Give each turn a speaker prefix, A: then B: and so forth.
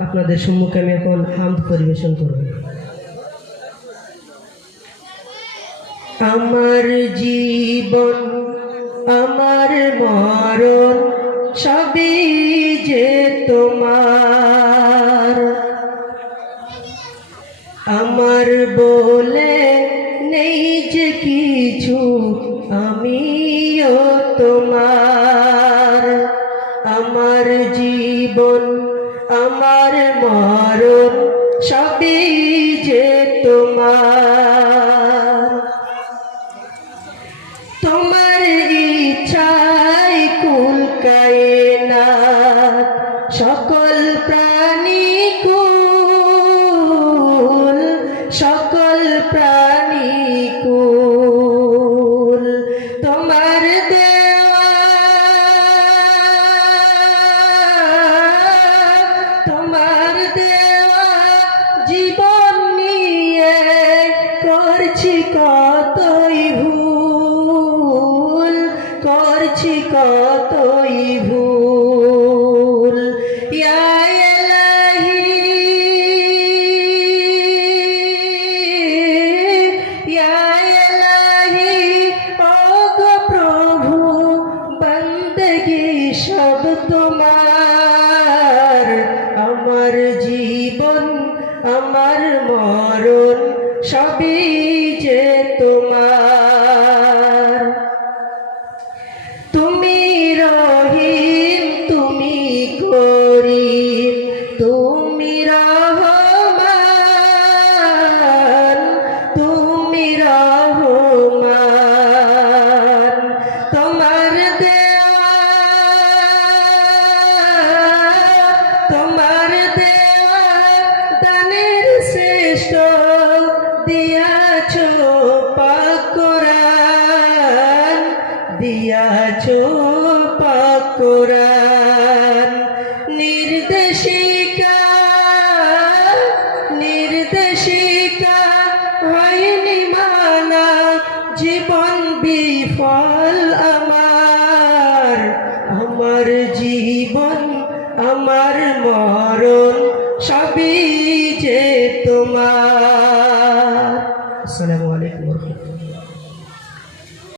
A: আপনাদের সম্মুখে আমি এখন হামদ পরিবেশন করব। আমার জীবন, আমার মরণ সবই যে তোমার। আমার বলে নেই যে কিছু, আমিও তোমার। আমার জীবন আমার মরণ সবই যে তোমার। তোমার ইচ্ছায় কুল না সকল কতই ভুল। ইয়া এলাহি ইয়া এলাহি প্রভু, বন্দগি সব তোমার। আমার জীবন, আমার মরণ, সবই যে দিয়াছ পাকুরান নির্দেশিকা নির্দেশিকা হয়নি মানা, জীবন বিফল আমার। আমার জীবন, আমার মরণ সবই যে তোমার। আসসালামু